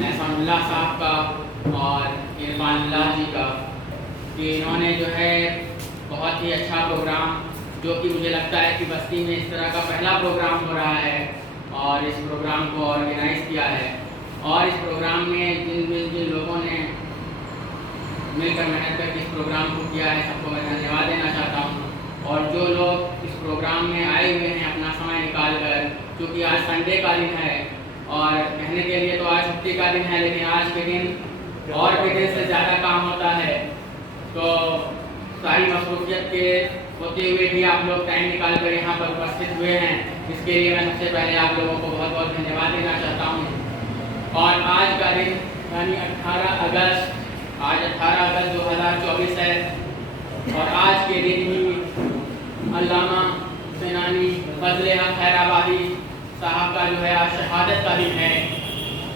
احسان اللہ صاحب کا اور عرفان اللہ جی کا کہ انہوں نے جو ہے بہت ہی اچھا پروگرام، جو کہ مجھے لگتا ہے کہ بستی میں اس طرح کا پہلا پروگرام ہو رہا ہے، اور اس پروگرام کو آرگنائز کیا ہے. اور اس پروگرام میں جن لوگوں نے مل کر محنت کر کے اس پروگرام کو کیا ہے، سب کو میں دھنیہ دینا چاہتا ہوں. اور جو لوگ اس پروگرام میں آئے ہوئے ہیں اپنا سمے نکال کر، کیونکہ آج سنڈے کا دن ہے اور کہنے کے لیے تو آج چھٹی کا دن ہے، لیکن آج کے دن اور کے دن سے زیادہ کام ہوتا ہے، تو ساری مصروفیت کے ہوتے ہوئے بھی آپ لوگ ٹائم نکال کر یہاں پر اپستھت ہوئے ہیں. اس کے لیے میں سب سے پہلے آپ لوگوں کو بہت بہت دھنیہ دینا چاہتا ہوں. اور آج کا دن یعنی 18 اگست 2024 ہے، اور آج کے دن ہی علامہ سینانی فضل حق خیرآبادی صاحب کا جو ہے آج شہادت کا دن ہے.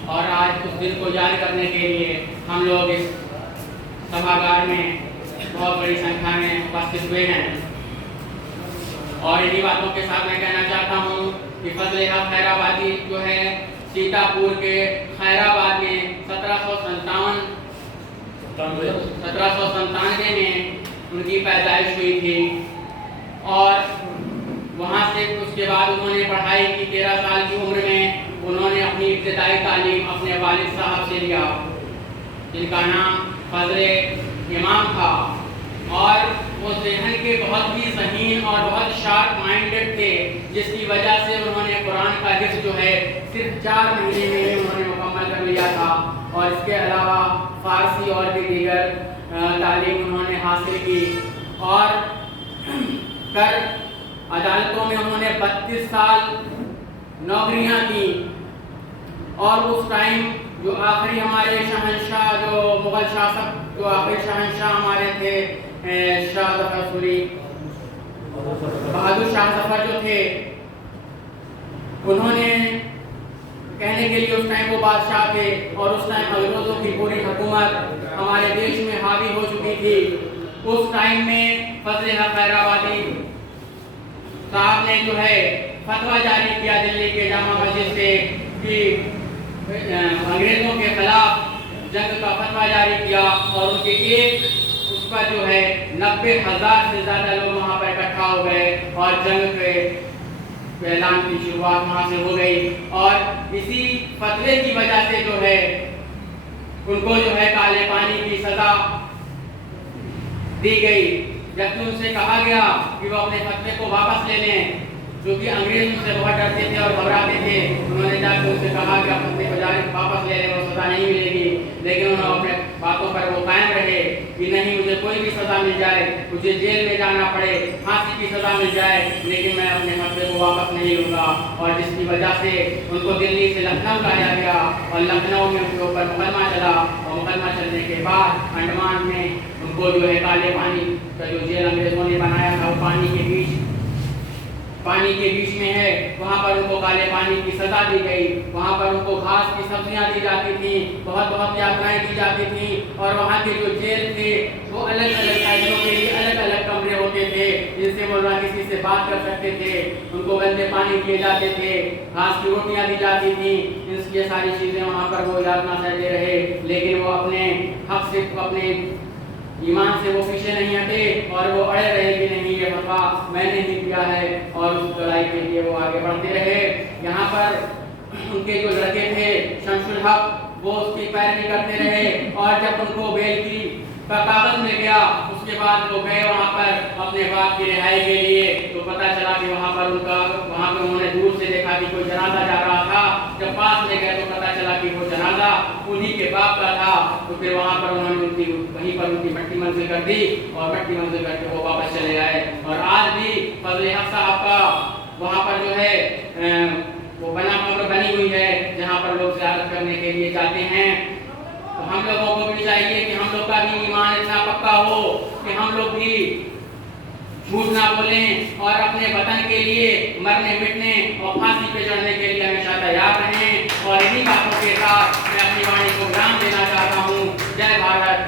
اور آج اس دن کو یاد کرنے کے لیے ہم لوگ اس سبھاگار میں بہت بڑی سنکھیا میں اپستھت ہوئے ہیں. اور انہی باتوں کے ساتھ میں کہنا چاہتا ہوں کہ فضل حق خیرآبادی جو ہے سیتا پور کے خیرآباد میں 1797 میں ان کی پیدائش ہوئی تھی. اور وہاں سے اس کے بعد انہوں نے پڑھائی کی. 13 سال کی عمر میں انہوں نے اپنی ابتدائی تعلیم اپنے والد صاحب سے لیا، جن کا نام فضل امام تھا. اور وہ ذہن کے بہت ہی ذہین اور بہت شارپ مائنڈڈ تھے، جس کی وجہ سے انہوں نے قرآن کا حفظ جو ہے صرف 4 مہینے میں ہی انہوں نے مکمل کر لیا تھا. اور اس کے علاوہ فارسی اور بھی دیگر تعلیم انہوں نے حاصل کی. اور کر عدالتوں میں انہوں نے 32 سال نوکریاں کی. اور اس ٹائم جو آخری ہمارے شہنشاہ، جو مغل شاسک، جو آخری شہنشاہ ہمارے تھے بہادر شاہ ظفر جو تھے، انہوں نے کہنے کے لیے اس ٹائم وہ بادشاہ تھے، اور اس ٹائم انگریزوں کی پوری حکومت ہمارے دیش میں حاوی ہو چکی تھی. اس ٹائم میں فضل حق خیرآبادی صاحب نے جو ہے فتویٰ جاری کیا دلی کے جامع مسجد سے کہ انگریزوں کے خلاف جنگ کا فتویٰ جاری کیا. اور ان کے اس پر جو ہے 90,000 سے زیادہ لوگ وہاں پر اکٹھا ہو گئے، اور جنگ کے اعلان کی شروعات وہاں سے ہو گئی. اور اسی فتوے کی وجہ سے جو ہے ان کو جو ہے کالے پانی کی سزا دی گئی. جبکہ ان سے کہا گیا کہ وہ اپنے فتوے کو واپس لے لیں، کیونکہ انگریز ان سے بہت ڈرتے تھے اور گھبراتے تھے. انہوں نے جا کے ان سے کہا کہ آپ فتوے کو واپس لے لیں، وہ سزا نہیں ملے گی. لیکن انہوں نے اپنے باتوں پر وہ قائم رہے کہ نہیں، مجھے کوئی بھی سزا مل جائے، مجھے جیل میں جانا پڑے، پھانسی کی سزا مل جائے، لیکن میں اپنے فتوے کو واپس نہیں لوں گا. اور جس کی وجہ سے ان کو دلی سے لکھنؤ لایا گیا، اور لکھنؤ میں ان کے اوپر مقدمہ چلا. اور مقدمہ چلنے کے بعد انڈمان میں ان کو جو ہے کالے پانی کا جو جیل انگریزوں نے بنایا تھا، وہ پانی کے بیچ میں ہے، وہاں پر ان کو کالے پانی کی سزا دی گئی. وہاں پر ان کو گھاس کی سبزیاں دی جاتی تھیں، بہت یاترائیں دی جاتی تھیں. اور وہاں کے جو جیل تھے وہ الگ الگ قیدیوں کے لیے الگ الگ کمرے ہوتے تھے، جن سے وہ نہ کسی سے بات کر سکتے تھے. ان کو گندے پانی دیے جاتے تھے، گھاس کی روٹیاں دی جاتی تھیں. یہ ساری چیزیں وہاں پر وہ یاتنا سہتے رہے، لیکن وہ اپنے حق سے، اپنے ایمان سے وہ پیچھے نہیں ہٹے، اور وہ اڑے رہے کہ نہیں، یہ فتویٰ میں نے ہی دیا ہے. اور اس لڑائی کے لیے وہ آگے بڑھتے رہے. یہاں پر ان کے جو لڑکے تھے شمس الحق، وہ اس کی پیروی کرتے رہے. اور جب ان کو بیل کی کاغذ مل گیا، اس کے بعد وہ گئے وہاں پر اپنے باپ کی رہائی کے لیے. تو پتہ چلا کہ وہاں پر انہوں نے دور سے دیکھا کہ کوئی جنازہ جا رہا تھا. جب پاس لے گئے تو پتہ چلا کہ وہ جنازہ انہی کے باپ کا تھا. تو پھر وہاں پر انہوں نے وہیں پر ان کی مٹی منزل کر دی، اور مٹی منزل کر کے وہ واپس چلے آئے. اور آج بھی فضل حق صاحب کا وہاں پر جو ہے وہ قبر بنی ہوئی ہے، جہاں پر لوگ زیارت کرنے کے لیے جاتے ہیں. تو ہم لوگوں کو بھی چاہیے کہ ہم لوگ کا بھی ایمان اتنا پکا ہو کہ ہم لوگ بھی جھوٹ نہ بولیں، اور اپنے وطن کے لیے مرنے مٹنے اور پھانسی پہ چڑھنے کے لیے ہمیشہ تیار رہیں. اور انہی باتوں کے ساتھ میں اپنی وانی کو ورام دینا چاہتا ہوں. جے بھارت.